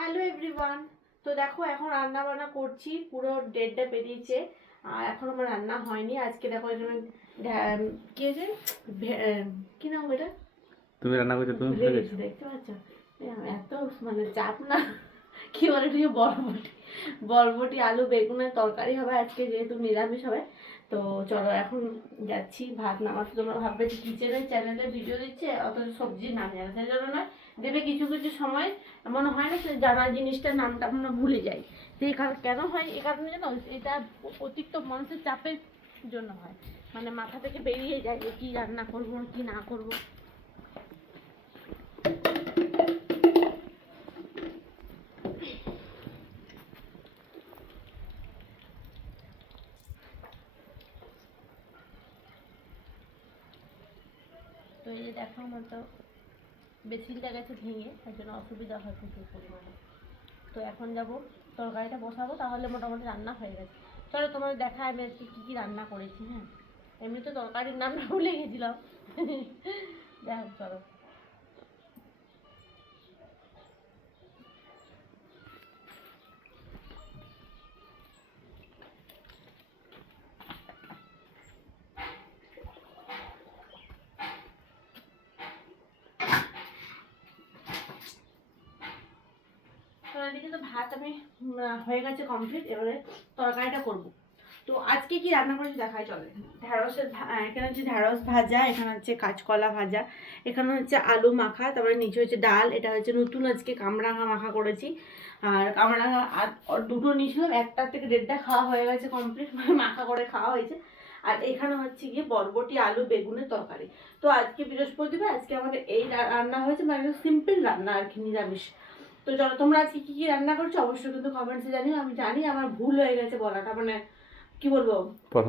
Hello everyone. তো দেখো এখন রান্না বান্না করছি, পুরো ডেটটা পেরিয়েছে আর এখন আমার রান্না হয়নি। আজকে দেখো এখানে কি আছে, কি নাম এটা, তুমি রান্না করছো, তুমি ভুলে ভুলে গেছি, গেছো। দেখতে পাচ্ছ? এত মানে চাপ না, কি বলে ঠিক, বরবটি বরবটি আলু বেগুনের তরকারি হবে আজকে, যেহেতু নিরামিষ হবে। তো চলো এখন যাচ্ছি ভাত নামাতে। তোমরা ভাববে যে কিচেনের চ্যানেলে ভিডিও দিচ্ছে অথচ সবজির নাম জানা, সেই জন্য নয়। দেবে কিছু কিছু সময় এমন হয় না যে জানা জিনিসটার নামটা আমরা ভুলে যাই। তো এই কেন হয়, এই কারণে জানো, এটা অতিরিক্ত মানুষের চাপের জন্য হয়, মানে মাথা থেকে বেরিয়ে যায় যে কী রান্না করবো কি না করবো। তো এই যে দেখো আমার তো বেসিনটা গেছে ভেঙে, তার জন্য অসুবিধা হয় প্রচুর পরিমাণে। তো এখন যাব তরকারিটা বসাবো, তাহলে মোটামুটি রান্না হয়ে গেছে। চলো তোমাদের দেখা আমি আজকে কী কী রান্না করেছি। হ্যাঁ, এমনি তো তরকারির নামটা ভুলে গেছিলাম। দেখো চলো। তো এদিকে তো ভাত আমি হয়ে গেছে কমপ্লিট, এবারে তরকারিটা করব। তো আজকে কি রান্না করেছি দেখাই চলে। এখানে হচ্ছে ঢ্যাঁড়স ভাজা, এখানে হচ্ছে কাঁচকলা ভাজা, এখানে হচ্ছে আলু মাখা, তারপরে নিচে হচ্ছে ডাল। এটা হচ্ছে নতুন আজকে কামরাঙা মাখা করেছি। আর কামরাঙা দুটো নিয়েছিলাম, একটা থেকে দেড়টা খাওয়া হয়ে গেছে কমপ্লিট, মানে মাখা করে খাওয়া হয়েছে। আর এখানে হচ্ছে গিয়ে বরবটি আলু বেগুনের তরকারি। তো আজকে বৃহস্পতিবার, আজকে আমাদের এই রান্না হয়েছে, মানে সিম্পল রান্না আর কি, নিরামিষ। তো চলো তোমরা আজকে কি কি রান্না করছো অবশ্যই কিন্তু কমেন্টসে জানিও। আমি জানি আমার ভুল হয়ে গেছে বলাটা, মানে কি বলবো,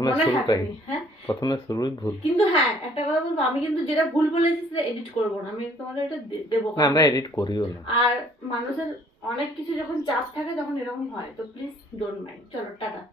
মনে থাকেনি। হ্যাঁ, প্রথমে শুরুই ভুল। কিন্তু হ্যাঁ একটা কথা বলবো, আমি কিন্তু যেটা ভুল বলেছি সেটা এডিট করবো না, আমি তোমাদের এটা দেবো। না, আমরা এডিট করিও না। আর মানুষের অনেক কিছু যখন চাপ থাকে তখন এরকম হয়, তো প্লিজ ডোন্ট মাইন্ড। চলো টাটা।